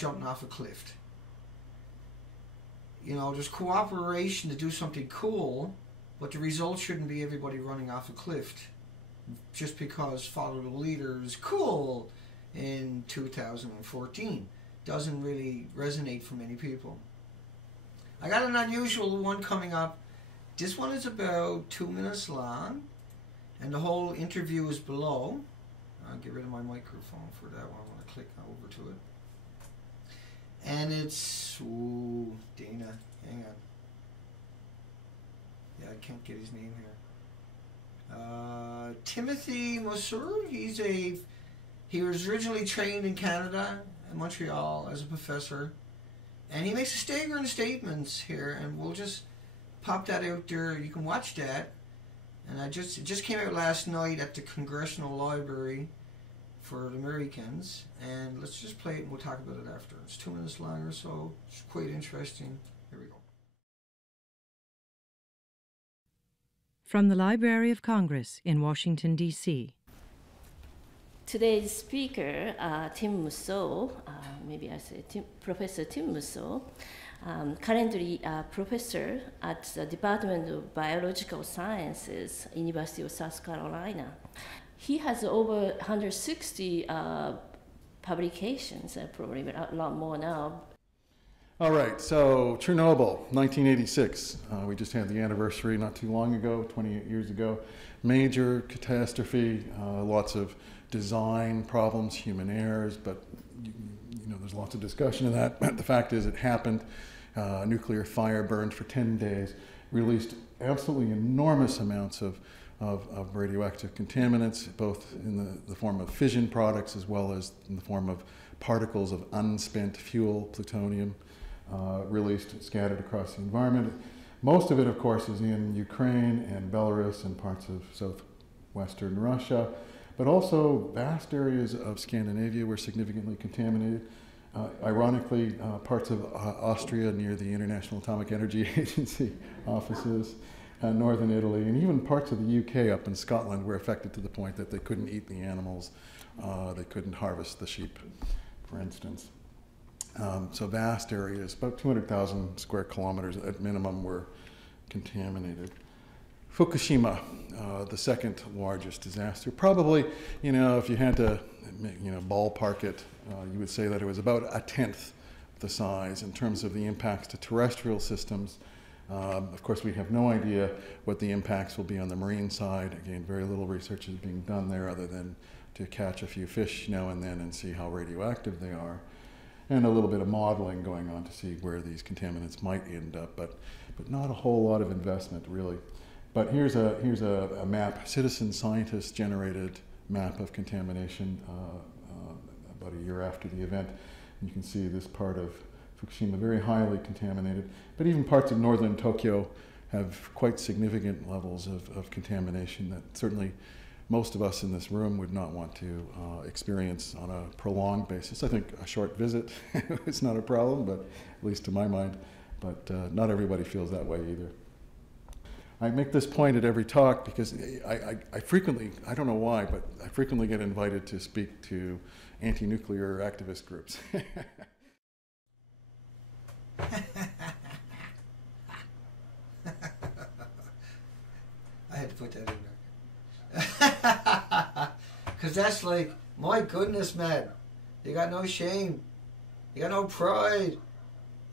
jumping off a cliff. You know, there's cooperation to do something cool, but the result shouldn't be everybody running off a cliff just because follow the leader is cool in 2014. Doesn't really resonate for many people. I got an unusual one coming up. This one is about 2 minutes long, and the whole interview is below. I'll get rid of my microphone for that one. I want to click over to it. And it's, ooh, Dana, hang on. Yeah, I can't get his name here. Timothy Monsieur, he was originally trained in Canada, in Montreal, as a professor. And he makes a staggering statements here, and we'll just pop that out there. You can watch that. And it just came out last night at the Congressional Library for the Americans, and let's just play it and we'll talk about it after. It's 2 minutes long or so. It's quite interesting. Here we go. From the Library of Congress in Washington, D.C. Today's speaker, Tim Musso, maybe I say Professor Tim Musso, currently a professor at the Department of Biological Sciences, University of South Carolina. He has over 160 publications, probably a lot more now. All right, so Chernobyl, 1986. We just had the anniversary not too long ago, 28 years ago. Major catastrophe, lots of design problems, human errors, but you know, there's lots of discussion of that. The fact is it happened. Nuclear fire burned for 10 days, released absolutely enormous amounts of radioactive contaminants, both in the form of fission products as well as in the form of particles of unspent fuel, plutonium, released, scattered across the environment. Most of it, of course, is in Ukraine and Belarus and parts of southwestern Russia, but also vast areas of Scandinavia were significantly contaminated. Ironically, parts of Austria near the International Atomic Energy Agency offices, northern Italy, and even parts of the UK up in Scotland were affected to the point that they couldn't eat the animals, they couldn't harvest the sheep, for instance. So vast areas, about 200,000 square kilometers at minimum, were contaminated. Fukushima, the second largest disaster. Probably, you know, if you had to, ballpark it, you would say that it was about a tenth the size in terms of the impacts to terrestrial systems. Of course, we have no idea what the impacts will be on the marine side. Again, very little research is being done there other than to catch a few fish now and then and see how radioactive they are. And a little bit of modeling going on to see where these contaminants might end up, but not a whole lot of investment, really. But here's a map, citizen scientist generated map of contamination about a year after the event. And you can see this part of Fukushima very highly contaminated, but even parts of northern Tokyo have quite significant levels of contamination that certainly most of us in this room would not want to experience on a prolonged basis. I think a short visit is not a problem, but at least to my mind, but not everybody feels that way either. I make this point at every talk because I frequently, I don't know why, but I frequently get invited to speak to anti-nuclear activist groups. I had to put that in there. Because that's like, my goodness, man. You got no shame. You got no pride.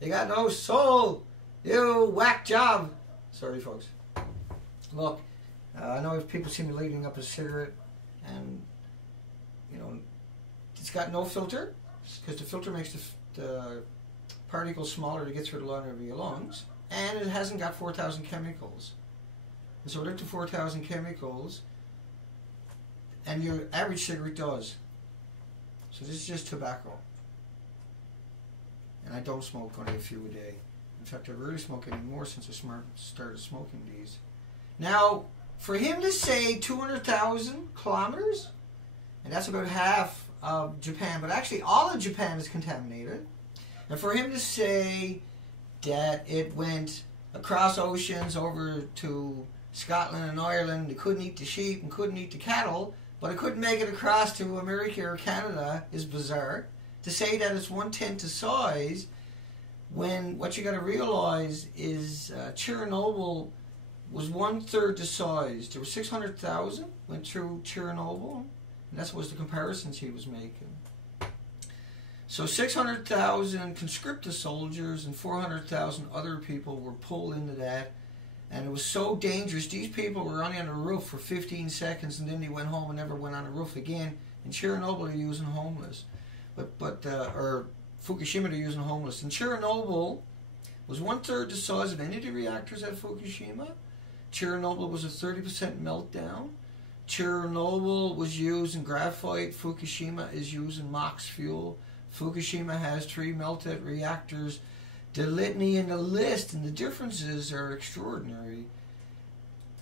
You got no soul. You whack job. Sorry, folks. Look, I know if people see me lighting up a cigarette and, you know, it's got no filter, because the filter makes the particles smaller to get through the lining of your lungs, and it hasn't got 4,000 chemicals. And so without the 4,000 chemicals, and your average cigarette does. So this is just tobacco. And I don't smoke, only a few a day. In fact, I rarely smoke anymore since I started smoking these. Now, for him to say 200,000 kilometers, and that's about half of Japan, but actually all of Japan is contaminated, and for him to say that it went across oceans over to Scotland and Ireland, they couldn't eat the sheep and couldn't eat the cattle, but it couldn't make it across to America or Canada is bizarre. to say that it's 1/10 the size, when what you got to realize is Chernobyl was 1/3 the size. There were 600,000 went through Chernobyl, and that was the comparisons he was making. So 600,000 conscripted soldiers and 400,000 other people were pulled into that, and it was so dangerous. These people were only on the roof for 15 seconds, and then they went home and never went on the roof again. In Chernobyl, they're using homeless, or Fukushima, they're using homeless. And Chernobyl was 1/3 the size of any of the reactors at Fukushima. Chernobyl was a 30% meltdown. Chernobyl was used in graphite. Fukushima is using MOX fuel. Fukushima has 3 melted reactors. The litany and the list and the differences are extraordinary.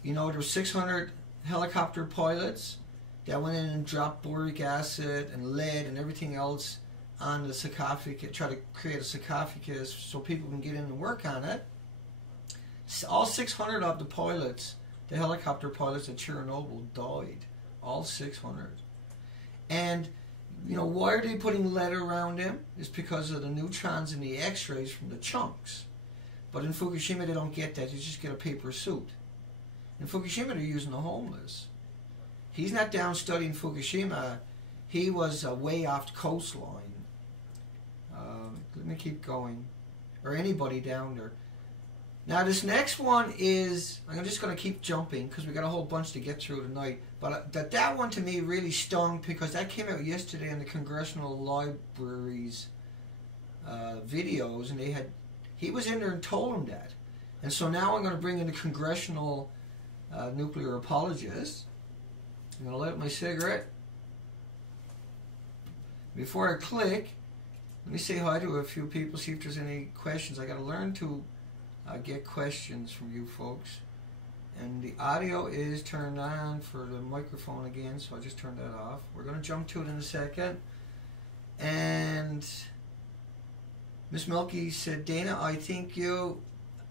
You know, there were 600 helicopter pilots that went in and dropped boric acid and lead and everything else on the sarcophagus, try to create a sarcophagus so people can get in and work on it. All 600 of the pilots, the helicopter pilots at Chernobyl, died. All 600. And you know, why are they putting lead around them? It's because of the neutrons and the X-rays from the chunks. But in Fukushima, they don't get that. You just get a paper suit. In Fukushima, they're using the homeless. He's not down studying Fukushima. He was way off the coastline. Let me keep going. Or anybody down there. Now, this next one is, I'm just going to keep jumping because we got a whole bunch to get through tonight. But that one to me really stung because that came out yesterday in the Congressional Library's videos, and he was in there and told him that. And so now I'm going to bring in the Congressional Nuclear Apologist. I'm going to light up my cigarette. Before I click, let me say hi to a few people, see if there's any questions. I got to learn to get questions from you folks. And the audio is turned on for the microphone again, so I'll just turn that off. We're going to jump to it in a second. And Miss Milky said, Dana, I think you...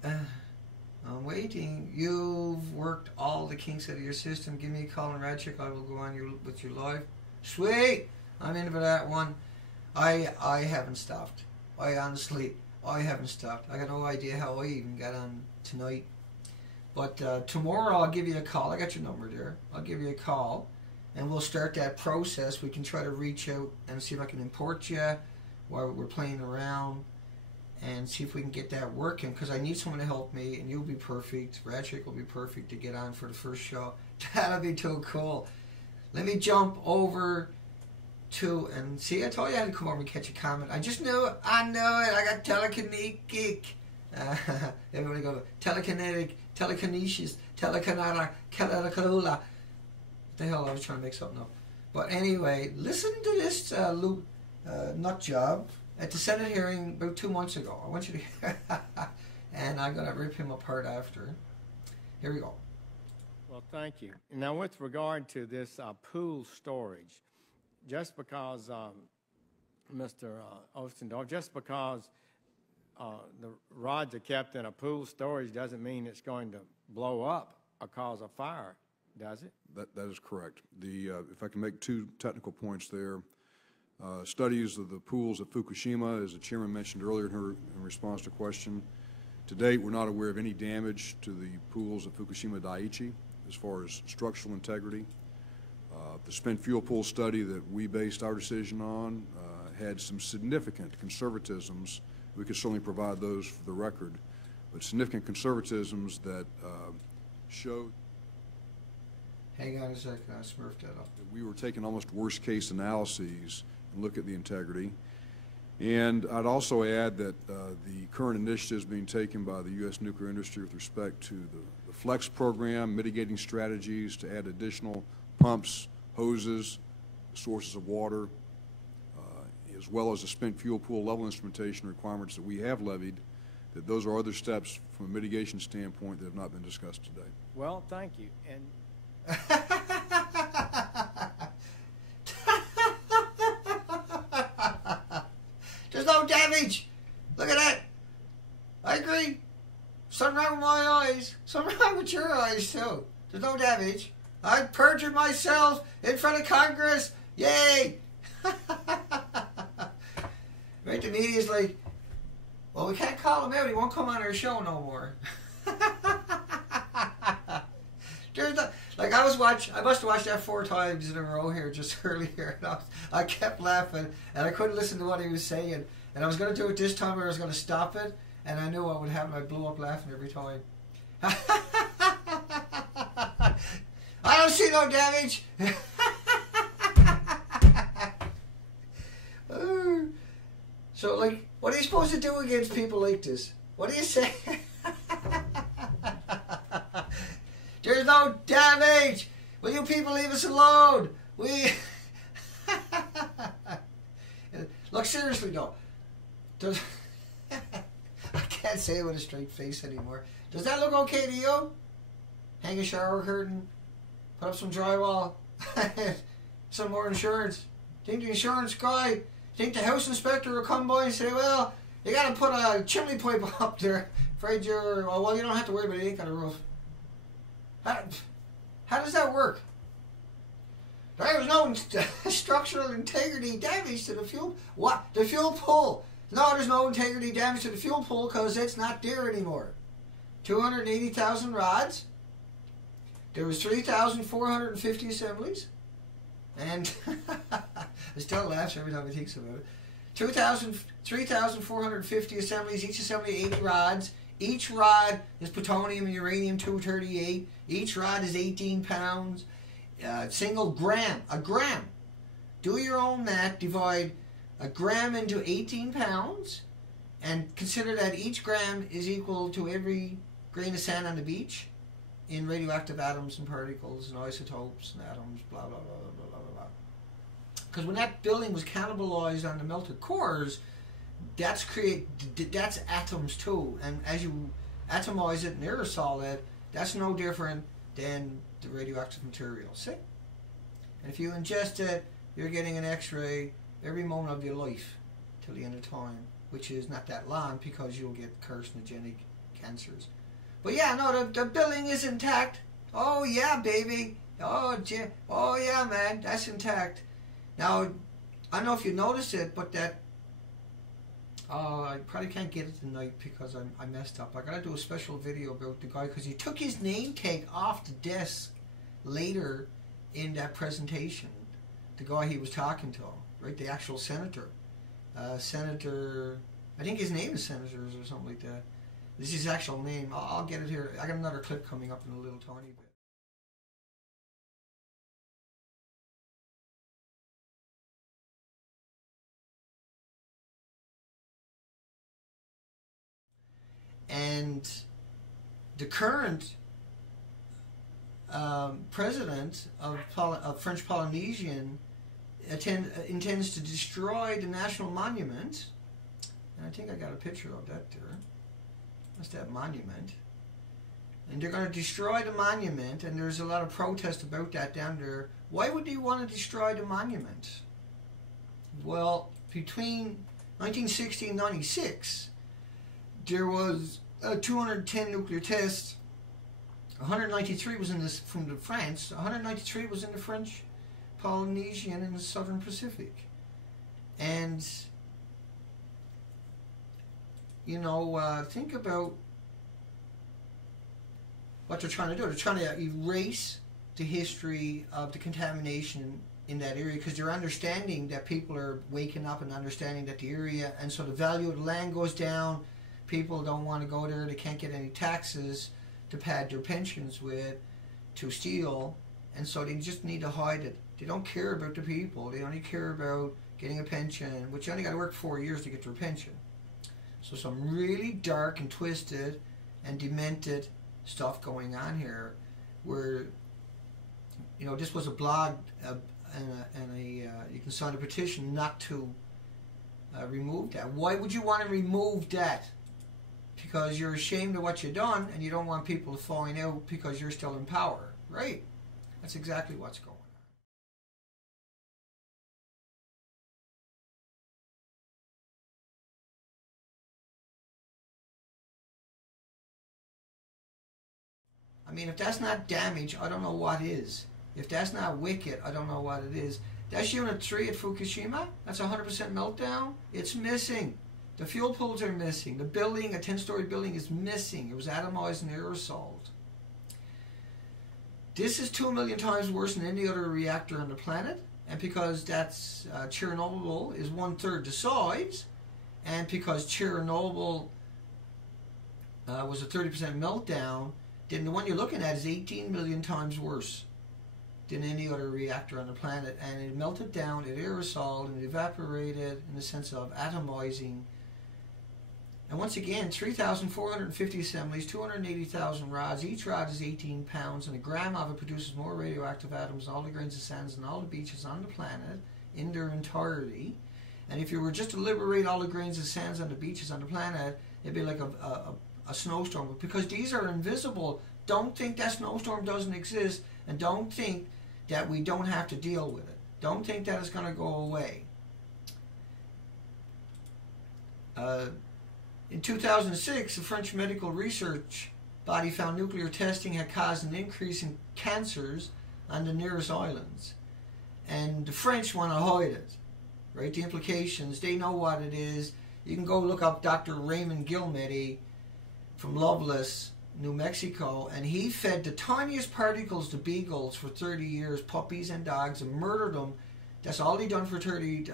I'm waiting. You've worked all the kinks out of your system. Give me a call and Radchick. I will go on with your live. Sweet! I'm in for that one. I haven't stopped. I haven't stopped. I got no idea how I even got on tonight. But tomorrow I'll give you a call. I got your number there. I'll give you a call, and we'll start that process. We can try to reach out and see if I can import you while we're playing around and see if we can get that working, because I need someone to help me, and you'll be perfect. Radchick will be perfect to get on for the first show. That'll be too cool. Let me jump over to, and see, I told you I had to come over and catch a comment. I just knew it. I know it. I got telekinetic. Everybody go, telekinesis, telekinata, kalakalula. What the hell, I was trying to make something up. But anyway, listen to this nut job at the Senate hearing about 2 months ago. I want you to hear, and I'm going to rip him apart after. Here we go. Well, thank you. Now, with regard to this pool storage, just because, Mr. Ostendorf, just because the rods are kept in a pool storage doesn't mean it's going to blow up or cause a fire, does it? That is correct. If I can make 2 technical points there. Studies of the pools at Fukushima, as the chairman mentioned earlier in response to a question, to date we're not aware of any damage to the pools at Fukushima Daiichi as far as structural integrity. The spent fuel pool study that we based our decision on had some significant conservatisms. We could certainly provide those for the record, but significant conservatisms that showed. Hang on a second, I smurfed that up. We were taking almost worst case analyses and look at the integrity. And I'd also add that the current initiatives being taken by the U.S. nuclear industry with respect to the FLEX program, mitigating strategies to add additional pumps, hoses, sources of water, as well as the spent fuel pool level instrumentation requirements that we have levied, that those are other steps from a mitigation standpoint that have not been discussed today. Well, thank you. And there's no damage. Look at that. I agree. Something wrong with my eyes. Something wrong with your eyes too. There's no damage. I perjured myself in front of Congress. Yay! Right? The media's like, well, we can't call him out. He won't come on our show no more. There's no, like I must have watched that 4 times in a row here just earlier. And I kept laughing, and I couldn't listen to what he was saying. And I was going to do it this time, where I was going to stop it, and I knew what would happen. I'd blow up laughing every time. I don't see no damage. So, like, what are you supposed to do against people like this? What do you say? There's no damage. Will you people leave us alone? We look, seriously though. Does I can't say it with a straight face anymore. Does that look okay to you? Hang a shower curtain, put up some drywall, some more insurance. Think the insurance guy, think the house inspector will come by and say, well, you got to put a chimney pipe up there. Afraid you're, oh, well, you don't have to worry about it, you ain't got a roof. How does that work? There was no structural integrity damage to the fuel. What? The fuel pool. No, there's no integrity damage to the fuel pool because it's not there anymore. 280,000 rods. There was 3,450 assemblies. And I still laugh every time I think about it. 3,450 assemblies, each assembly 80 rods. Each rod is plutonium and uranium-238. Each rod is 18 pounds. Single gram. A gram. Do your own math. Divide a gram into 18 pounds. And consider that each gram is equal to every grain of sand on the beach in radioactive atoms and particles and isotopes and atoms, blah, blah, blah, blah, blah, blah, blah. Because when that building was cannibalized on the melted cores, that's atoms too, and as you atomize it and aerosol it, that's no different than the radioactive material. See? And if you ingest it, you're getting an X-ray every moment of your life till the end of time, which is not that long because you'll get carcinogenic cancers. But yeah, no, the building is intact. Oh yeah, baby. Oh yeah, man, that's intact. Now, I don't know if you noticed it, but that. I probably can't get it tonight because I messed up. I gotta do a special video about the guy because he took his name tag off the desk later in that presentation. The guy he was talking to, right? The actual senator. Senator, I think his name is Senators or something like that. This is his actual name. I'll get it here. I got another clip coming up in a little tiny bit. And the current president of French Polynesian intends to destroy the national monument. And I think I got a picture of that there. That's that monument. And they're going to destroy the monument, and there's a lot of protest about that down there. Why would they want to destroy the monument? Well, between 1960 and 96, there was 210 nuclear tests. 193 was in this from the France. 193 was in the French Polynesian and the Southern Pacific. And you know, think about what they're trying to do. They're trying to erase the history of the contamination in that area because they're understanding that people are waking up and understanding that the area, and so the value of the land goes down. People don't want to go there. They can't get any taxes to pad their pensions with, to steal, and so they just need to hide it. They don't care about the people. They only care about getting a pension, which you only got to work 4 years to get your pension. So some really dark and twisted and demented stuff going on here, where you know this was a blog and you can sign a petition not to remove that. Why would you want to remove that? Because you're ashamed of what you've done and you don't want people to find out because you're still in power, right? That's exactly what's going on. I mean, if that's not damage, I don't know what is. If that's not wicked, I don't know what it is. That's Unit 3 at Fukushima. That's 100% meltdown. It's missing. The fuel pools are missing. The building, a 10-story building, is missing. It was atomized and aerosoled. This is 2 million times worse than any other reactor on the planet. And because that's Chernobyl is 1/3 the size, and because Chernobyl was a 30% meltdown, then the one you're looking at is 18 million times worse than any other reactor on the planet. And it melted down, it aerosoled, and it evaporated in the sense of atomizing. And once again, 3,450 assemblies, 280,000 rods. Each rod is 18 pounds, and a gram of it produces more radioactive atoms than all the grains of sands and all the beaches on the planet in their entirety. And if you were just to liberate all the grains of sands on the beaches on the planet, it'd be like a snowstorm. But because these are invisible, don't think that snowstorm doesn't exist, and don't think that we don't have to deal with it. Don't think that it's going to go away. In 2006, the French medical research body found nuclear testing had caused an increase in cancers on the nearest islands. And the French want to hide it, right? The implications, they know what it is. You can go look up Dr. Raymond Gilmedy from Loveless, New Mexico, and he fed the tiniest particles to beagles for 30 years, puppies and dogs, and murdered them. That's all he done for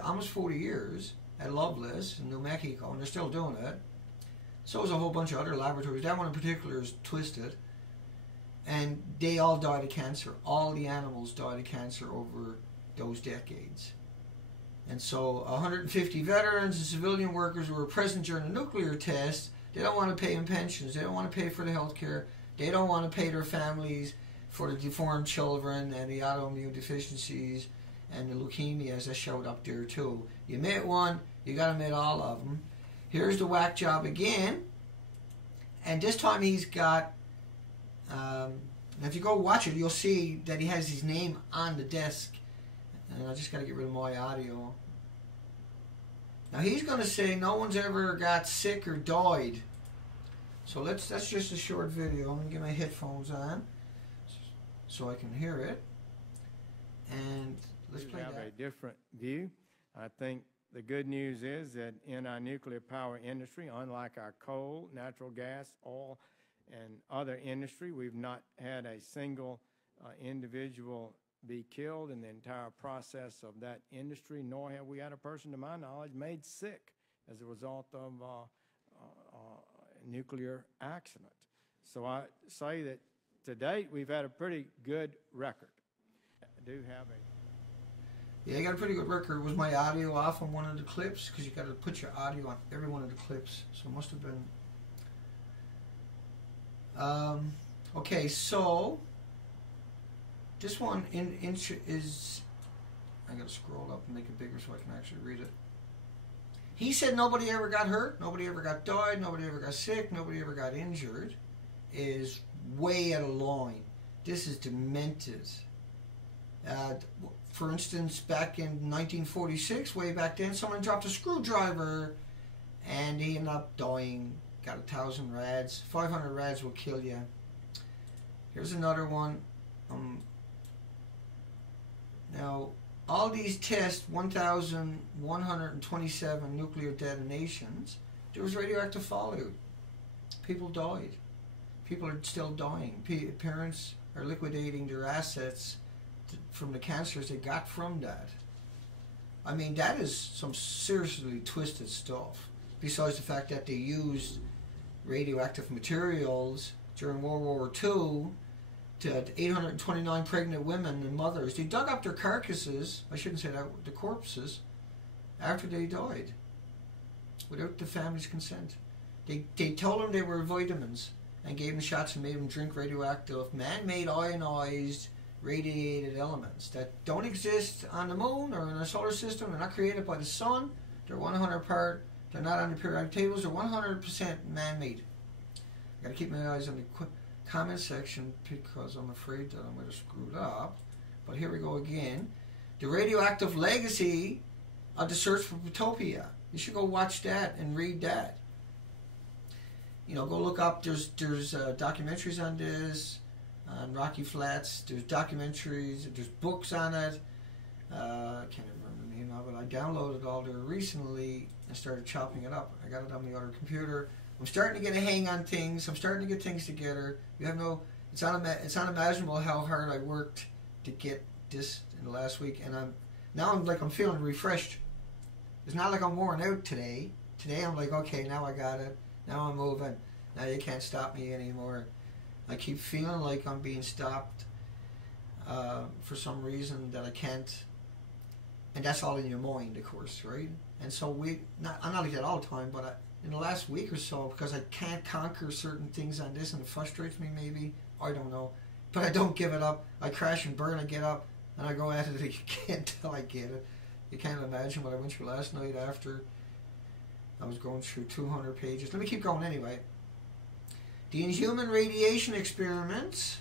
almost 40 years at Loveless in New Mexico, and they're still doing it. So is a whole bunch of other laboratories. That one in particular is twisted. And they all died of cancer. All the animals died of cancer over those decades. And so 150 veterans and civilian workers who were present during the nuclear test, they don't want to pay them pensions. They don't want to pay for the health care. They don't want to pay their families for the deformed children and the autoimmune deficiencies and the leukemias that showed up there too. You met one, you got to meet all of them. Here's the whack job again. And this time he's got, now if you go watch it, you'll see that he has his name on the desk. And I just got to get rid of my audio. Now he's going to say no one's ever got sick or died. So that's just a short video. I'm going to get my headphones on so I can hear it. And let's play that. We have a different view. I think the good news is that in our nuclear power industry, unlike our coal, natural gas, oil, and other industry, we've not had a single individual be killed in the entire process of that industry, nor have we had a person, to my knowledge, made sick as a result of a nuclear accident. So I say that to date, we've had a pretty good record. I do have a... Yeah, you got a pretty good record. Was my audio off on one of the clips? Because you got to put your audio on every one of the clips. So it must have been... okay, so... This one is... I got to scroll up and make it bigger so I can actually read it. He said nobody ever got hurt, nobody ever got died, nobody ever got sick, nobody ever got injured. Is way out of line. This is demented. For instance, back in 1946, way back then, someone dropped a screwdriver and he ended up dying. Got 1,000 rads. 500 rads will kill you. Here's another one. Now, all these tests, 1,127 nuclear detonations, there was radioactive fallout. People died. People are still dying. Parents are liquidating their assets from the cancers they got from that. I mean, that is some seriously twisted stuff. Besides the fact that they used radioactive materials during World War II to 829 pregnant women and mothers. They dug up their carcasses, I shouldn't say that, the corpses, after they died, without the family's consent. They told them they were vitamins and gave them shots and made them drink radioactive, man-made ionized radiated elements that don't exist on the moon or in our solar system. They're not created by the sun. They're 100 part. They're not on the periodic tables. They're 100% man-made. I got to keep my eyes on the comment section because I'm afraid that I'm going to screw it up. But here we go again. The radioactive legacy of the search for Utopia. You should go watch that and read that. You know, go look up. There's documentaries on this. On Rocky Flats, there's documentaries, there's books on it. I can't even remember the name of it. I downloaded all there recently and started chopping it up. I got it on the other computer. I'm starting to get a hang on things. I'm starting to get things together. You have no, it's unimaginable how hard I worked to get this in the last week, and I'm feeling refreshed. It's not like I'm worn out today. Today I'm like, okay, now I got it. Now I'm moving. Now you can't stop me anymore. I keep feeling like I'm being stopped for some reason that I can't. And that's all in your mind, of course, right? And so I'm not like that all the time, but in the last week or so, because I can't conquer certain things on this and it frustrates me maybe, I don't know. But I don't give it up. I crash and burn, I get up, and I go at it again until I get it. You can't imagine what I went through last night after I was going through 200 pages. Let me keep going anyway. The inhuman radiation experiments.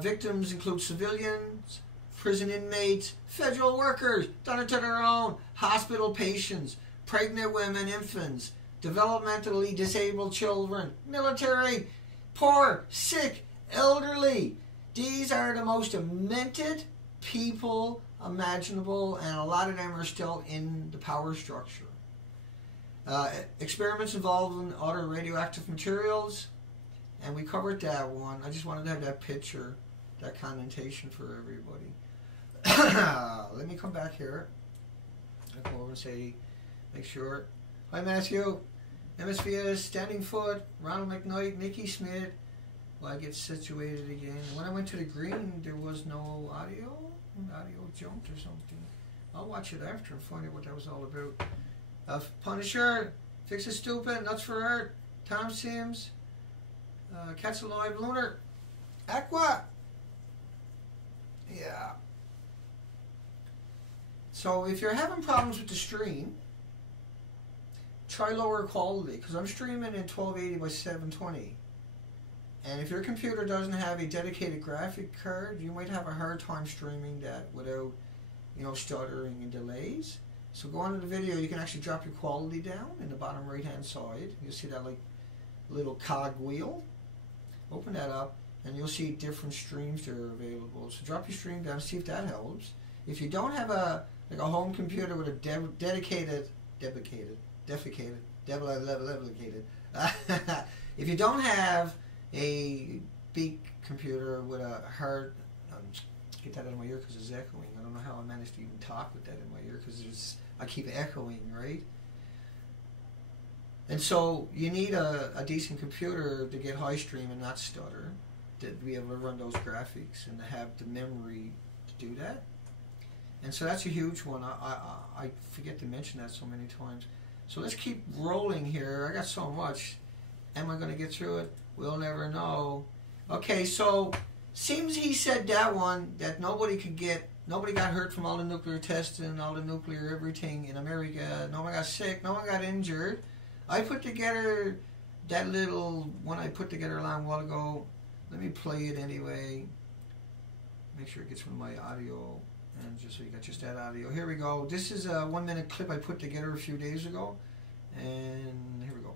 Victims include civilians, prison inmates, federal workers, done it to their own, hospital patients, pregnant women, infants, developmentally disabled children, military, poor, sick, elderly. These are the most demented people imaginable, and a lot of them are still in the power structure. Experiments involving other radioactive materials, and we covered that one. I just wanted to have that picture, that connotation for everybody. Let me come back here. I'll come over and say, make sure. Hi Matthew, MSVS, Standing Foot, Ronald McKnight, Nikki Smith. Well, I get situated again. When I went to the green, there was no audio. Audio jumped or something. I'll watch it after and find out what that was all about. Punisher, Fix It Stupid, Nuts for Art, Tom Sims, Cats Alive, Lunar, Aqua. Yeah. So if you're having problems with the stream, try lower quality, because I'm streaming in 1280 by 720. And if your computer doesn't have a dedicated graphic card, you might have a hard time streaming that without, stuttering and delays. So go on to the video, you can actually drop your quality down in the bottom right hand side. You'll see that like little cog wheel. Open that up and you'll see different streams that are available. So drop your stream down, see if that helps. If you don't have a home computer with a dedicated, if you don't have a big computer with a hard, get that out of my ear because it's echoing. I don't know how I managed to even talk with that in my ear because I keep echoing, right? And so you need a decent computer to get high stream and not stutter, to be able to run those graphics and to have the memory to do that. And so that's a huge one. I forget to mention that so many times. So let's keep rolling here. I got so much. Am I going to get through it? We'll never know. Okay, so seems he said that one, that nobody got hurt from all the nuclear testing, all the nuclear everything in America. No one got sick, no one got injured. I put together that little one I put together a long while ago. Let me play it anyway. Make sure it gets from my audio, and just so you got just that audio. Here we go. This is a 1 minute clip I put together a few days ago, and here we go.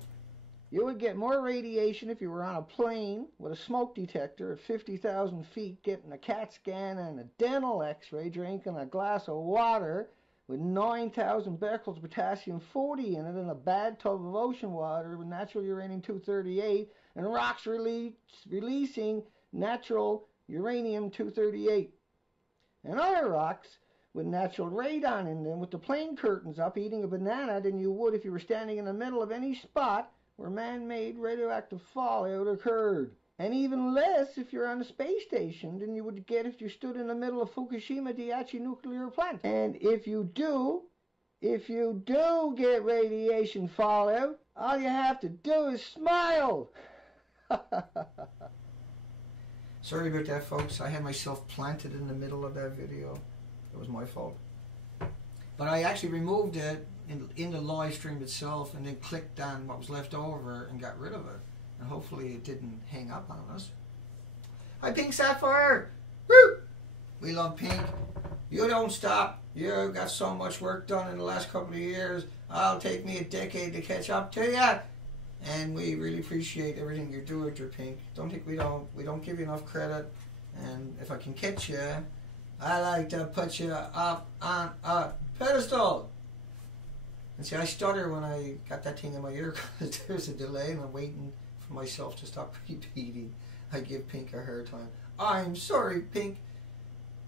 You would get more radiation if you were on a plane with a smoke detector at 50,000 feet, getting a CAT scan and a dental x-ray, drinking a glass of water with 9,000 becquerels of potassium-40 in it, in a bad tub of ocean water with natural uranium-238, and rocks releasing natural uranium-238. And other rocks with natural radon in them, with the plane curtains up, eating a banana than you would if you were standing in the middle of any spot where man-made radioactive fallout occurred. And even less if you're on a space station than you would get if you stood in the middle of Fukushima Daiichi nuclear plant. And if you do get radiation fallout, all you have to do is smile. Sorry about that, folks. I had myself planted in the middle of that video. It was my fault. But I actually removed it in the live stream itself and then clicked on what was left over and got rid of it. And hopefully it didn't hang up on us. Hi, Pink Sapphire! Woo! We love Pink. You don't stop. You got so much work done in the last couple of years. It'll take me a decade to catch up to you. And we really appreciate everything you're doing, dear Pink. Don't think we don't give you enough credit. And if I can catch you, I like to put you up on a pedestal. And see, I stutter when I got that thing in my ear because there's a delay and I'm waiting for myself to stop repeating. I give Pink a hard time. I'm sorry, Pink.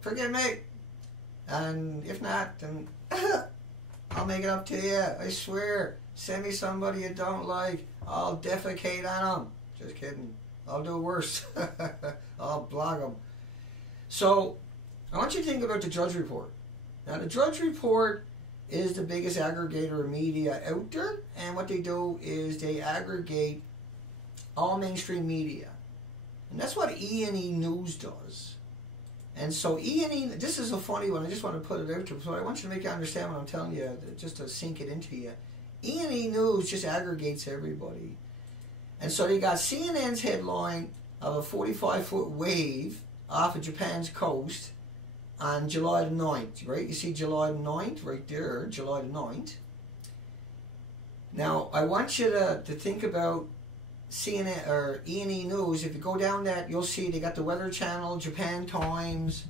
Forgive me. And if not, then I'll make it up to you. I swear. Send me somebody you don't like. I'll defecate on them. Just kidding. I'll do worse. I'll blog them. So, I want you to think about the Drudge Report. Now, the Drudge Report is the biggest aggregator of media out there, and what they do is they aggregate all mainstream media. And that's what E&E News does. And so E&E, this is a funny one, I just want to put it out there, so I want you to make you understand what I'm telling you, just to sink it into you. E&E News just aggregates everybody. And so they got CNN's headline of a 45-foot wave off of Japan's coast on July the 9th, right? You see July the 9th right there, July the 9th. Now, I want you to think about CNN or E&E News. If you go down that, you'll see they got the Weather Channel, Japan Times.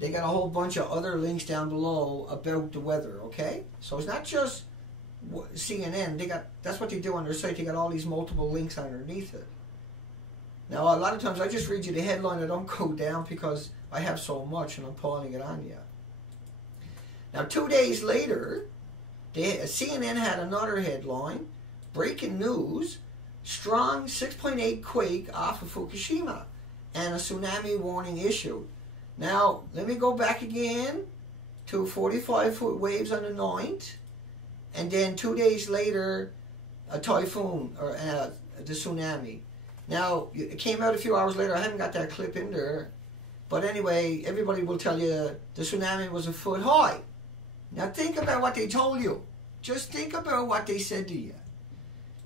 They got a whole bunch of other links down below about the weather, okay? So it's not just CNN. That's what they do on their site. They got all these multiple links underneath it. Now, a lot of times I just read you the headline. I don't go down because I have so much and I'm piling it on you. Now, 2 days later, CNN had another headline, breaking news, strong 6.8 quake off of Fukushima and a tsunami warning issued. Now, let me go back again to 45-foot waves on the 9th, and then 2 days later, a typhoon, or the tsunami. Now, it came out a few hours later. I haven't got that clip in there. But anyway, everybody will tell you the tsunami was a foot high. Now think about what they told you. Just think about what they said to you.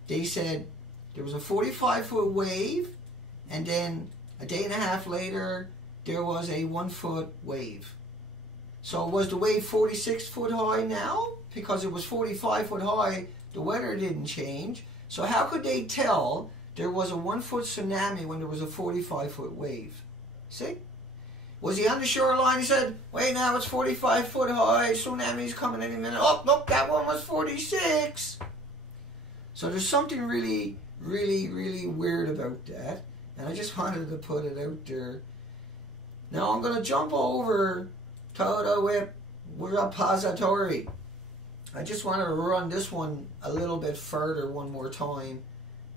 They said there was a 45-foot wave, and then a day and a half later, there was a 1 foot wave. So was the wave 46 foot high now? Because it was 45 foot high, the weather didn't change. So how could they tell there was a 1 foot tsunami when there was a 45-foot wave? See? Was he on the shoreline? He said, wait, now it's 45 foot high, tsunami's coming any minute. Oh, look, that one was 46. So there's something really, really, really weird about that. And I just wanted to put it out there. Now I'm going to jump over to the whip repository. I just want to run this one a little bit further one more time.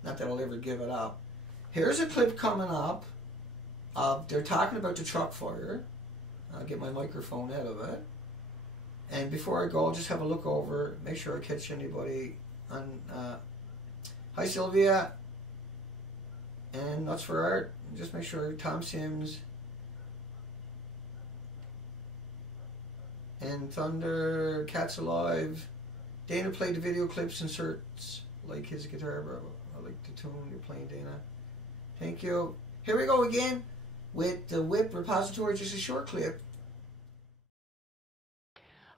Not that I'll ever give it up. Here's a clip coming up. They're talking about the truck fire. I'll get my microphone out of it. And before I go, I'll just have a look over, make sure I catch anybody on... hi, Sylvia. And Nuts for Art. Just make sure Tom Sims. And Thunder, Cats Alive. Dana played the video clips, inserts, like his guitar, bro. I like the tune you're playing, Dana. Thank you. Here we go again with the WHIP repository, just a short clip.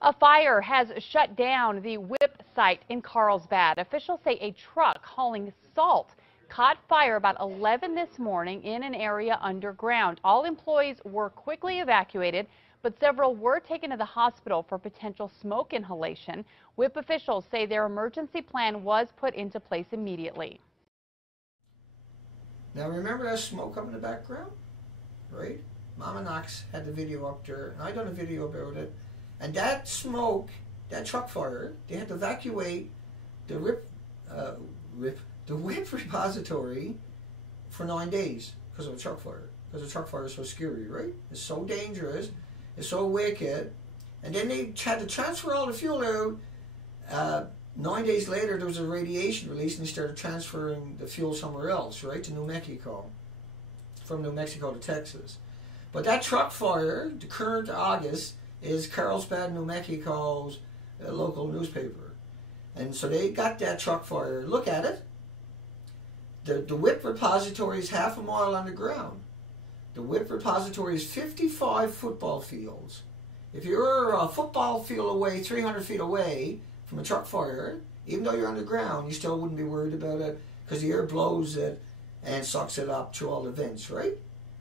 A fire has shut down the WHIP site in Carlsbad. Officials say a truck hauling salt caught fire about 11 this morning in an area underground. All employees were quickly evacuated, but several were taken to the hospital for potential smoke inhalation. WHIP officials say their emergency plan was put into place immediately. Now remember that smoke up in the background? Right? Mama Knox had the video up there, and I done a video about it. And that smoke, that truck fire, they had to evacuate the WHIP repository for 9 days because of a truck fire. Because the truck fire is so scary, right? It's so dangerous, it's so wicked. And then they had to transfer all the fuel out. 9 days later, there was a radiation release, and they started transferring the fuel somewhere else, right, to New Mexico, from New Mexico to Texas. But that truck fire, the current August, is Carlsbad, New Mexico's local newspaper. And so they got that truck fire. Look at it. The WHIP repository is half a mile underground. The WHIP repository is 55 football fields. If you're a football field away, 300 feet away from a truck fire, even though you're underground, you still wouldn't be worried about it because the air blows it and sucks it up through all the vents, right?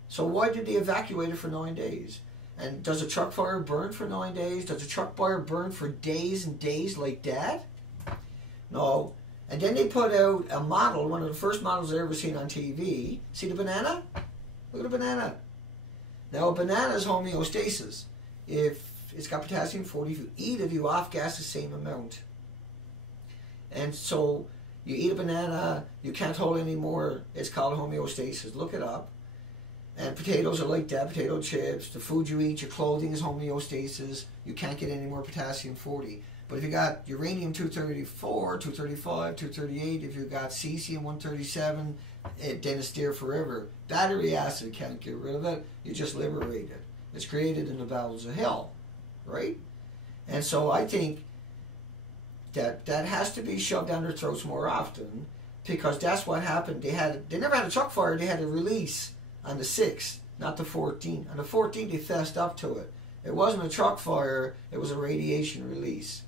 So why did they evacuate it for 9 days? And does a truck fire burn for 9 days? Does a truck fire burn for days and days like that? No. And then they put out a model, one of the first models I ever seen on TV. See the banana? Look at the banana. Now a banana is homeostasis. If it's got potassium 40, if you eat it, you off-gas the same amount. And so you eat a banana, you can't hold any more. It's called homeostasis. Look it up. And potatoes are like that, potato chips. The food you eat, your clothing is homeostasis. You can't get any more potassium 40. But if you got uranium 234, 235, 238, if you got cesium 137, then it's there forever. Battery acid, can't get rid of it. You just liberate it. It's created in the bowels of hell, right? And so I think that has to be shoved down their throats more often, because that's what happened. They never had a truck fire. They had a release on the 6th, not the 14th. On the 14th, they fessed up to it. It wasn't a truck fire. It was a radiation release.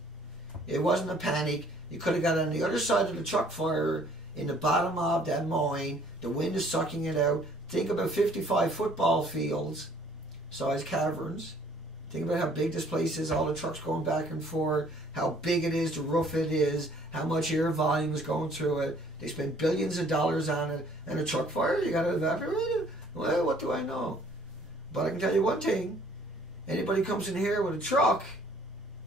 It wasn't a panic. You could have got on the other side of the truck fire in the bottom of that mine. The wind is sucking it out. Think about 55 football fields, size caverns. Think about how big this place is, all the trucks going back and forth, how big it is, the roof it is, how much air volume is going through it. They spend billions of dollars on it. And a truck fire, you got to evaporate it? Well, what do I know? But I can tell you one thing. Anybody comes in here with a truck,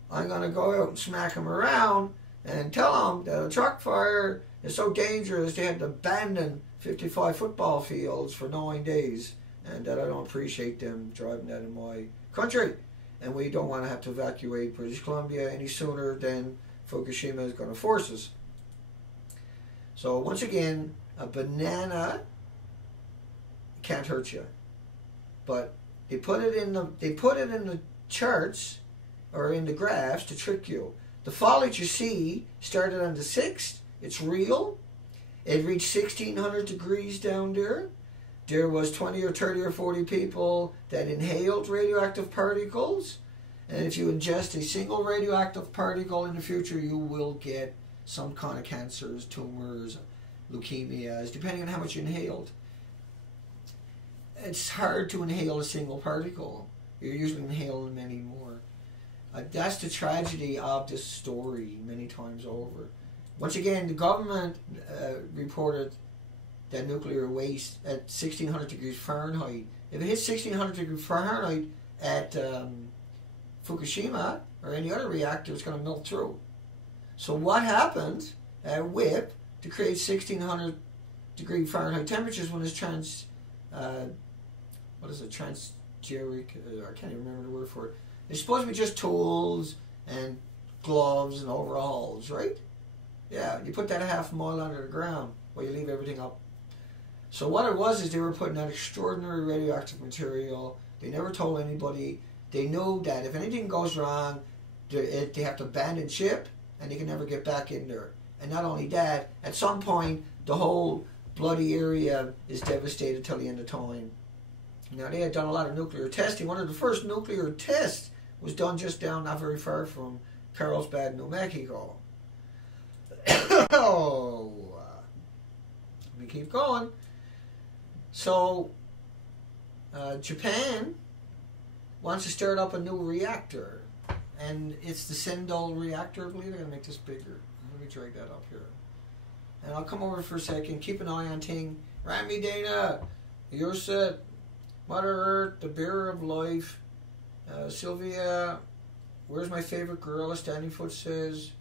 I'm going to go out and smack them around and tell them that a truck fire is so dangerous they had to abandon 55 football fields for 9 days, and that I don't appreciate them driving that in my country. And we don't want to have to evacuate British Columbia any sooner than Fukushima is going to force us. So once again, a banana can't hurt you, but they put it in the charts or in the graphs to trick you. The fall that you see started on the 6th. It's real. It reached 1600 degrees down there. There was 20 or 30 or 40 people that inhaled radioactive particles. And if you ingest a single radioactive particle in the future, you will get some kind of cancers, tumors, leukemias, depending on how much you inhaled. It's hard to inhale a single particle. You're usually inhaling many more. That's the tragedy of this story many times over. Once again, the government reported that nuclear waste at 1600 degrees Fahrenheit. If it hits 1600 degrees Fahrenheit at Fukushima or any other reactor, it's going to melt through. So what happened at WIP to create 1600 degree Fahrenheit temperatures when it's transgeric, I can't even remember the word for it. It's supposed to be just tools and gloves and overalls, right? Yeah, you put that a half mile under the ground while you leave everything up. So what it was is they were putting out extraordinary radioactive material. They never told anybody. They knew that if anything goes wrong, they have to abandon ship and they can never get back in there. And not only that, at some point, the whole bloody area is devastated till the end of time. Now, they had done a lot of nuclear testing. One of the first nuclear tests was done just down not very far from Carlsbad, New Mexico. Let me keep going. So, Japan wants to start up a new reactor. And it's the Sendol reactor, I believe. I'm going to make this bigger. Let me drag that up here. And I'll come over for a second. Keep an eye on Ting. Rami Dana, you're set. Mother Earth, the bearer of life. Sylvia, where's my favorite girl? Standing Foot says.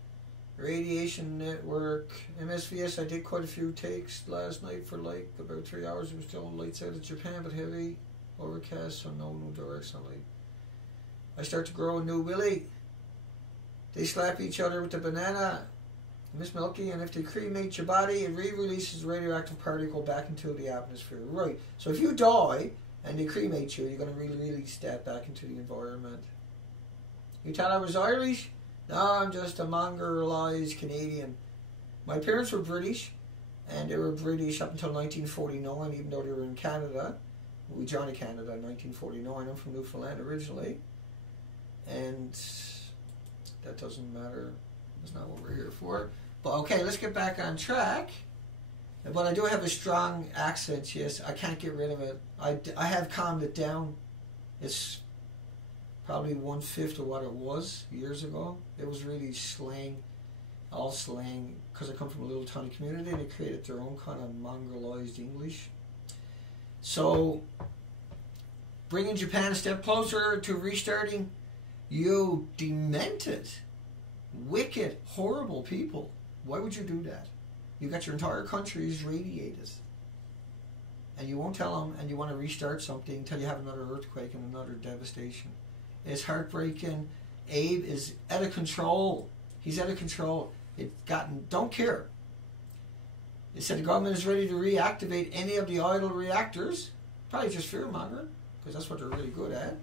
Radiation Network. MSVS, I did quite a few takes last night for like about 3 hours. It was still lights out of Japan, but heavy. Overcast, so no direction light. I start to grow a new willy. They slap each other with the banana. Miss Milky, and if they cremate your body, it re-releases the radioactive particle back into the atmosphere. Right. So if you die and they cremate you, you're going to release that back into the environment. You thought I was Irish? No, I'm just a mongrelized Canadian. My parents were British, and they were British up until 1949, even though they were in Canada. We joined Canada in 1949. I'm from Newfoundland originally. And that doesn't matter. That's not what we're here for. But okay, let's get back on track. But I do have a strong accent, yes. I can't get rid of it. I have calmed it down. It's probably 1/5 of what it was years ago. It was really slang, all slang, because I come from a little tiny community and they created their own kind of mongrelized English. So, bringing Japan a step closer to restarting, you demented, wicked, horrible people. Why would you do that? You got your entire countries radiated. And you won't tell them, and you want to restart something until you have another earthquake and another devastation. It's heartbreaking. Abe is out of control. He's out of control. Don't care. They said the government is ready to reactivate any of the idle reactors. Probably just fear-mongering, because that's what they're really good at.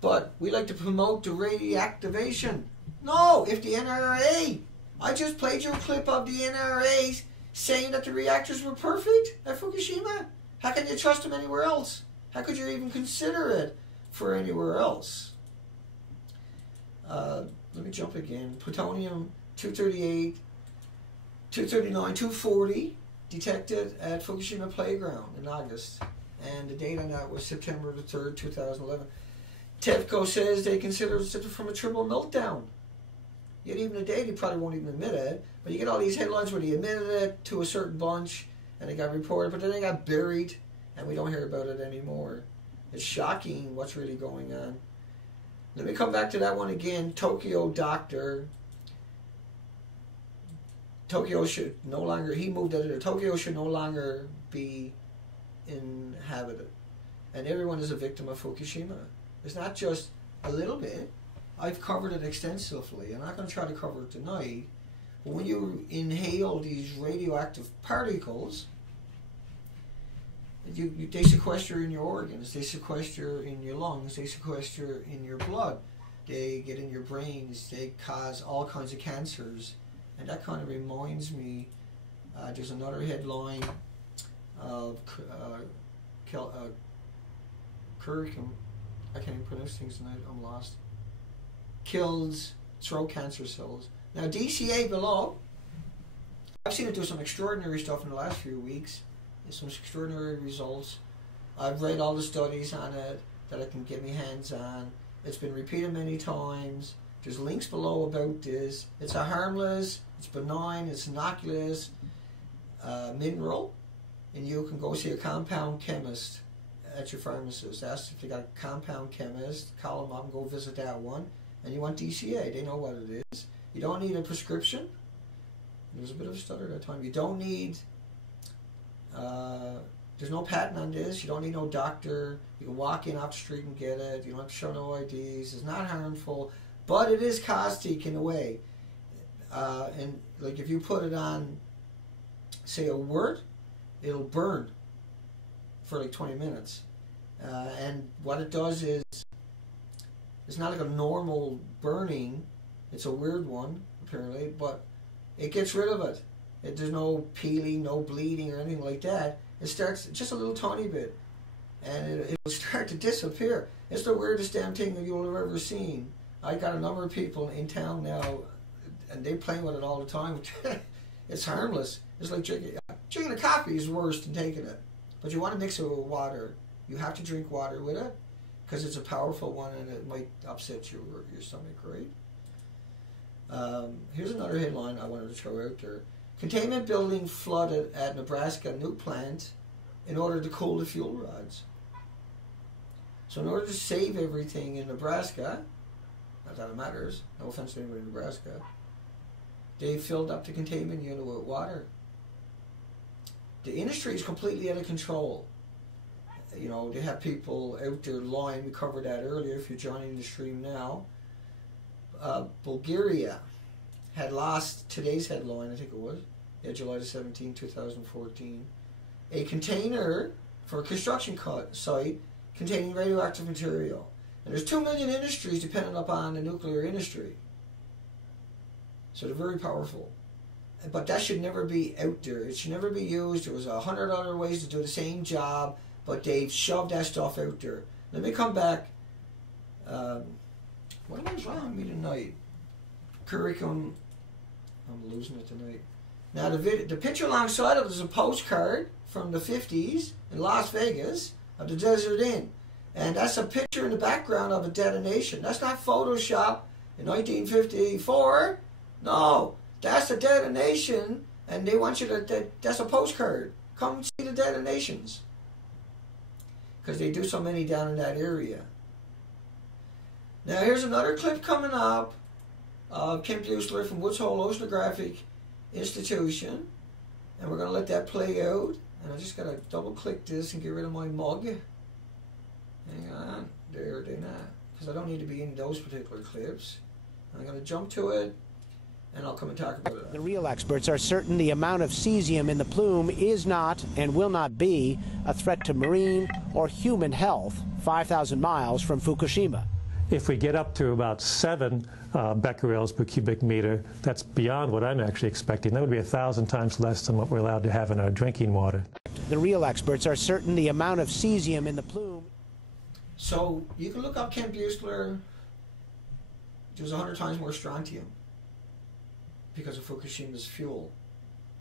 But we like to promote the reactivation. No, if the NRA, I just played you a clip of the NRA saying that the reactors were perfect at Fukushima. How can you trust them anywhere else? How could you even consider it for anywhere else? Let me jump again. Plutonium 238, 239, 240 detected at Fukushima Playground in August. And the date on that was September the 3rd, 2011. TEPCO says they consider it from a triple meltdown. Yet even today they probably won't even admit it. But you get all these headlines where they admitted it to a certain bunch and they got reported, but then they got buried and we don't hear about it anymore. It's shocking what's really going on. Let me come back to that one again. Tokyo doctor. Tokyo should no longer, he moved out of there. Tokyo should no longer be inhabited. And everyone is a victim of Fukushima. It's not just a little bit. I've covered it extensively. I'm not going to try to cover it tonight. But when you inhale these radioactive particles, they sequester in your organs, they sequester in your lungs, they sequester in your blood, they get in your brains, they cause all kinds of cancers. And that kind of reminds me, there's another headline of curriculum. I can't even pronounce things tonight, I'm lost. Kills throat cancer cells. Now DCA below, I've seen it do some extraordinary stuff in the last few weeks. There's some extraordinary results. I've read all the studies on it that I can get my hands on. It's been repeated many times. There's links below about this. It's a harmless, it's benign, it's innocuous mineral, and you can go see a compound chemist at your pharmacist. Ask if you got a compound chemist, call them up and go visit that one. And you want DCA, they know what it is. You don't need a prescription. There's a bit of a stutter that time. You don't need, there's no patent on this. You don't need no doctor. You can walk in off the street and get it. You don't have to show no IDs. It's not harmful, but it is caustic in a way. And like if you put it on, say, a wort, it'll burn for like 20 minutes. And what it does is, it's not like a normal burning. It's a weird one, apparently, but it gets rid of it. There's no peeling, no bleeding or anything like that. It starts just a little tiny bit, and it'll start to disappear. It's the weirdest damn thing that you'll have ever seen. I got a number of people in town now, and they play with it all the time. It's harmless. It's like drinking a coffee is worse than taking it. But you want to mix it with water. You have to drink water with it, because it's a powerful one and it might upset your stomach, right? Here's another headline I wanted to throw out there. Containment building flooded at Nebraska nuke plant in order to cool the fuel rods. So in order to save everything in Nebraska, not that it matters, no offense to anybody in Nebraska, they filled up the containment unit with water. The industry is completely out of control. You know, they have people out there lying. We covered that earlier if you're joining the stream now. Bulgaria had lost, today's headline, I think it was, July 17, 2014, a container for a construction site containing radioactive material. And there's 2 million industries dependent upon the nuclear industry. So they're very powerful. But that should never be out there. It should never be used. There was 100 other ways to do the same job, but they've shoved that stuff out there. Let me come back. What am I wrong with me tonight? Curriculum. I'm losing it tonight. Now the picture alongside of it is a postcard from the 50s in Las Vegas of the Desert Inn. And that's a picture in the background of a detonation. That's not Photoshop in 1954. No, that's a detonation, and they want you to, that's a postcard. Come see the detonations. Because they do so many down in that area. Now here's another clip coming up of Kim Buesler from Woods Hole Oceanographic Institution. And we're going to let that play out. And I just got to double click this and get rid of my mug. Hang on. There, they're not. Because I don't need to be in those particular clips. I'm going to jump to it, and I'll come and talk about it. The real experts are certain the amount of cesium in the plume is not and will not be a threat to marine or human health 5,000 miles from Fukushima. If we get up to about 7 becquerels per cubic meter, that's beyond what I'm actually expecting. That would be 1,000 times less than what we're allowed to have in our drinking water. The real experts are certain the amount of cesium in the plume. So you can look up Kim Buesler. There's 100 times more strontium because of Fukushima's fuel,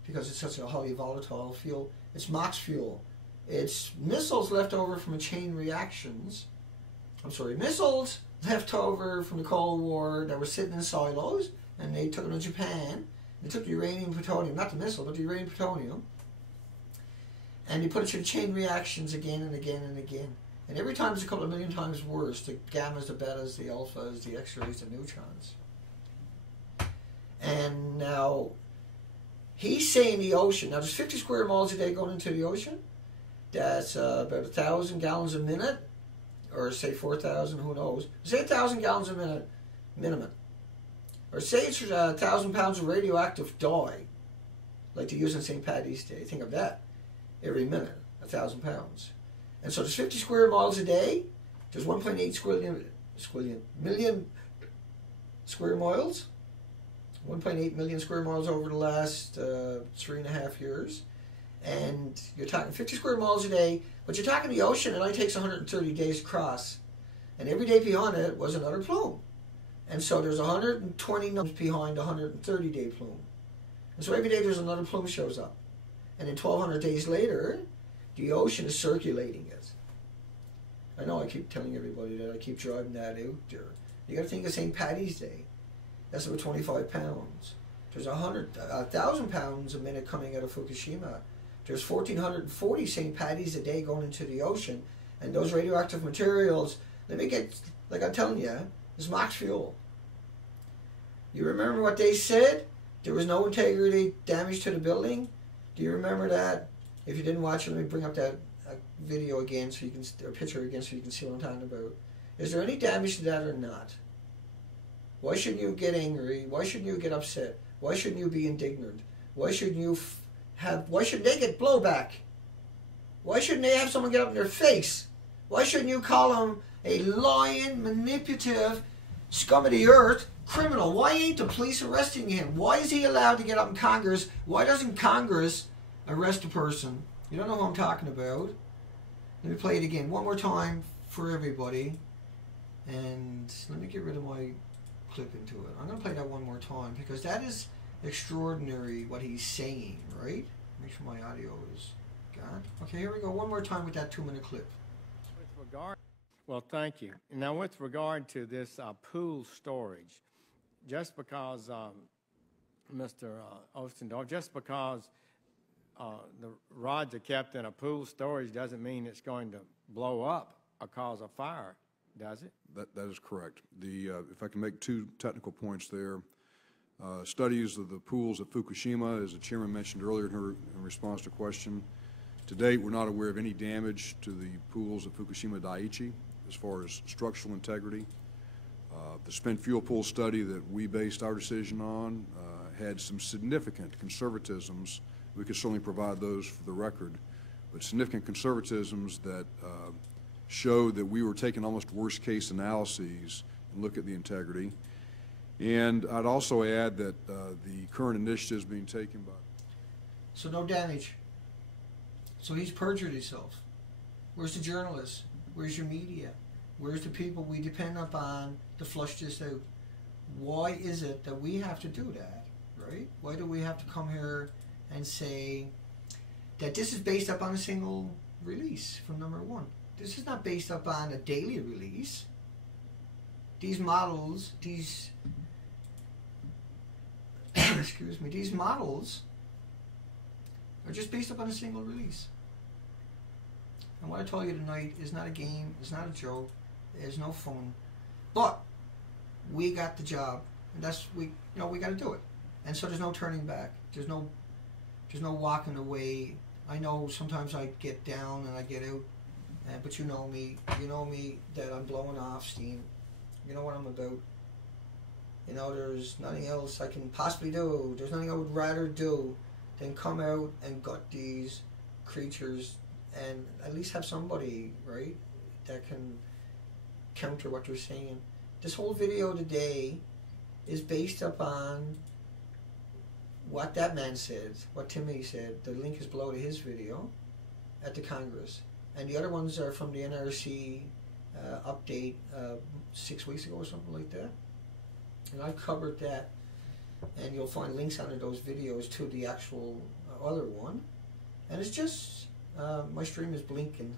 because it's such a highly volatile fuel. It's MOX fuel. It's missiles left over from a chain reactions. Missiles left over from the Cold War that were sitting in silos, and they took them to Japan. They took the uranium plutonium, not the missile, but the uranium plutonium, and they put it through chain reactions again and again and again. And every time it's a couple of million times worse. The gammas, the betas, the alphas, the x-rays, the neutrons. And now, he's saying the ocean, now there's 50 square miles a day going into the ocean. That's about 1,000 gallons a minute, or say 4,000, who knows. Say 1,000 gallons a minute minimum. Or say it's 1,000 pounds of radioactive dye, like they use on St. Paddy's Day. Think of that. Every minute, 1,000 pounds. And so there's 50 square miles a day. There's 1.8 million square miles. 1.8 million square miles over the last 3.5 years. And you're talking 50 square miles a day, but you're talking the ocean, it only takes 130 days to cross. And every day beyond it was another plume. And so there's 120 months behind the 130-day plume. And so every day there's another plume shows up. And then 1,200 days later, the ocean is circulating it. I know I keep telling everybody that, I keep driving that out there. You got to think of St. Paddy's Day. That's about 25 pounds. There's 1,000 pounds a minute coming out of Fukushima. There's 1,440 St. Paddy's a day going into the ocean. And those radioactive materials, let me get, like I'm telling you, it's MOX fuel. You remember what they said? There was no integrity damage to the building? Do you remember that? If you didn't watch it, let me bring up that video again, so you can, or picture again, so you can see what I'm talking about. Is there any damage to that or not? Why shouldn't you get angry? Why shouldn't you get upset? Why shouldn't you be indignant? Why shouldn't you why shouldn't they get blowback? Why shouldn't they have someone get up in their face? Why shouldn't you call him a lying, manipulative, scum of the earth criminal? Why ain't the police arresting him? Why is he allowed to get up in Congress? Why doesn't Congress arrest a person? You don't know who I'm talking about. Let me play it again one more time for everybody. And let me get rid of my clip into it. I'm going to play that one more time because that is extraordinary what he's saying, right? Make sure my audio is gone. Okay, here we go. One more time with that 2-minute clip. With regard, well, thank you. Now, with regard to this pool storage, just because Mr. Ostendorf, just because the rods are kept in a pool storage doesn't mean it's going to blow up or cause a fire, does it? That is correct. If I can make 2 technical points there. Studies of the pools at Fukushima, as the chairman mentioned earlier in response to a question, to date we're not aware of any damage to the pools at Fukushima Daiichi as far as structural integrity. The spent fuel pool study that we based our decision on had some significant conservatisms. We could certainly provide those for the record, but significant conservatisms that showed that we were taking almost worst case analyses and look at the integrity. And I'd also add that the current initiatives being taken by... So no damage. So he's perjured himself. Where's the journalists? Where's your media? Where's the people we depend upon to flush this out? Why is it that we have to do that, right? Why do we have to come here and say that this is based upon a single release from number 1? this is not based upon a daily release. These models, these excuse me, these models are just based upon a single release. And what I told you tonight is not a game, it's not a joke, there's no fun. But we got the job, and that's we got to do it. And so there's no turning back. There's no walking away. I know sometimes I get down and I get out, but you know me that I'm blowing off steam. You know what I'm about. You know, there's nothing else I can possibly do. There's nothing I would rather do than come out and gut these creatures and at least have somebody, right, that can counter what they're saying. This whole video today is based upon what that man said, what Timmy said. The link is below to his video at the Congress. And the other ones are from the NRC update 6 weeks ago or something like that. And I've covered that. And you'll find links under those videos to the actual other one. And it's just, my stream is blinking.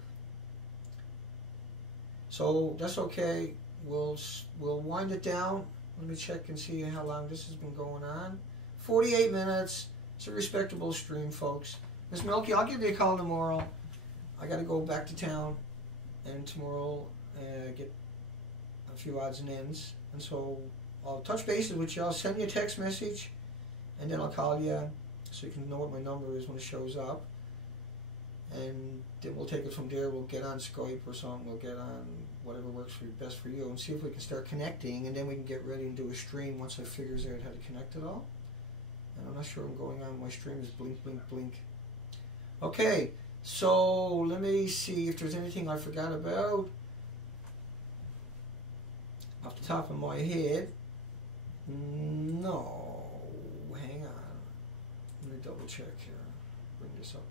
So that's okay. We'll wind it down. Let me check and see how long this has been going on. 48 minutes. It's a respectable stream, folks. Miss Milky, I'll give you a call tomorrow. I got to go back to town, and tomorrow get a few odds and ends. And so I'll touch bases with you. I'll send you a text message, and then I'll call you so you can know what my number is when it shows up. And then we'll take it from there. We'll get on Skype or something. We'll get on whatever works best for you and see if we can start connecting, and then we can get ready and do a stream once I figures out how to connect it all. And I'm not sure what's going on. My stream is blink, blink, blink. Okay, so let me see if there's anything I forgot about. Off the top of my head, no. Hang on. Let me double check here. Bring this up.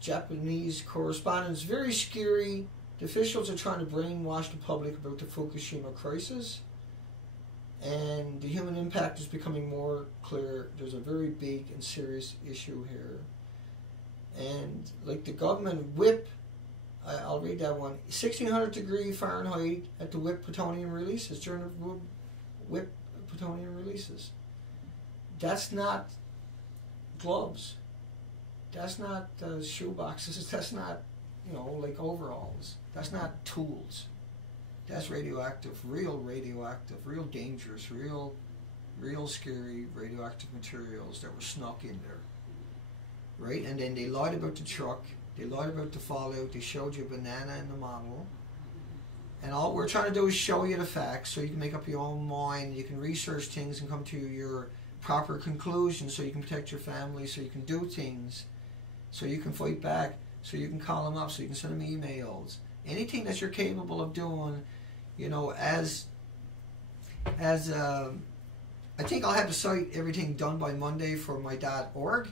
Japanese correspondence, very scary. The officials are trying to brainwash the public about the Fukushima crisis, and the human impact is becoming more clear. There's a very big and serious issue here. And like the government whip, I'll read that one, 1600 degree Fahrenheit at the whip plutonium releases, during the whip plutonium releases. That's not gloves. That's not shoe boxes. That's not, like overalls. That's not tools. That's radioactive, real dangerous, real scary radioactive materials that were snuck in there. Right? And then they lied about the truck. They lied about the fallout. They showed you a banana in the model. And all we're trying to do is show you the facts so you can make up your own mind. You can research things and come to your proper conclusions so you can protect your family, so you can do things, so you can fight back, so you can call them up, so you can send them emails. Anything that you're capable of doing, as I think I'll have the site, everything done by Monday for my .org.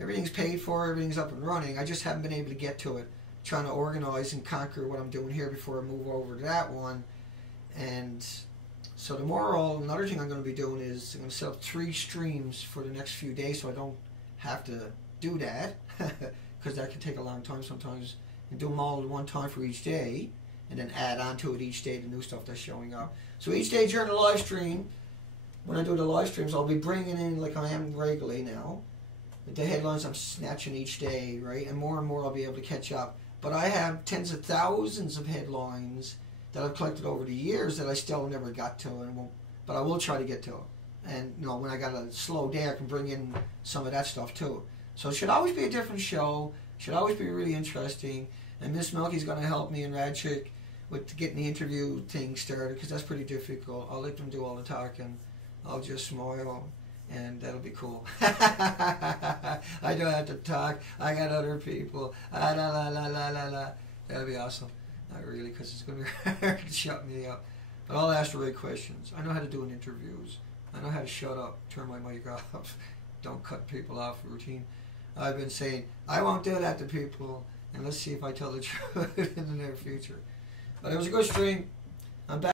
Everything's paid for, everything's up and running. I just haven't been able to get to it. Trying to organize and conquer what I'm doing here before I move over to that one. And so tomorrow, another thing I'm going to be doing is I'm going to set up 3 streams for the next few days so I don't have to do that, because that can take a long time sometimes, and do them all at one time for each day, and then add on to it each day the new stuff that's showing up. So each day during the live stream, when I do the live streams, I'll be bringing in, like I am regularly now, the headlines I'm snatching each day, right? And more I'll be able to catch up. But I have tens of thousands of headlines that I've collected over the years that I still never got to, but I will try to get to it. And when I got a slow day, I can bring in some of that stuff too. So it should always be a different show. Should always be really interesting. And Miss Milky's going to help me and Radchick with getting the interview thing started, because that's pretty difficult. I'll let them do all the talking. I'll just smile, and that'll be cool. I don't have to talk. I got other people. La la la la la la. That'll be awesome. Not really, because it's going to be hard to shut me up. But I'll ask the right questions. I know how to do in interviews. I know how to shut up, turn my mic off, don't cut people off routine. I've been saying, I won't do that to people, and let's see if I tell the truth in the near future. But it was a good stream. I'm back.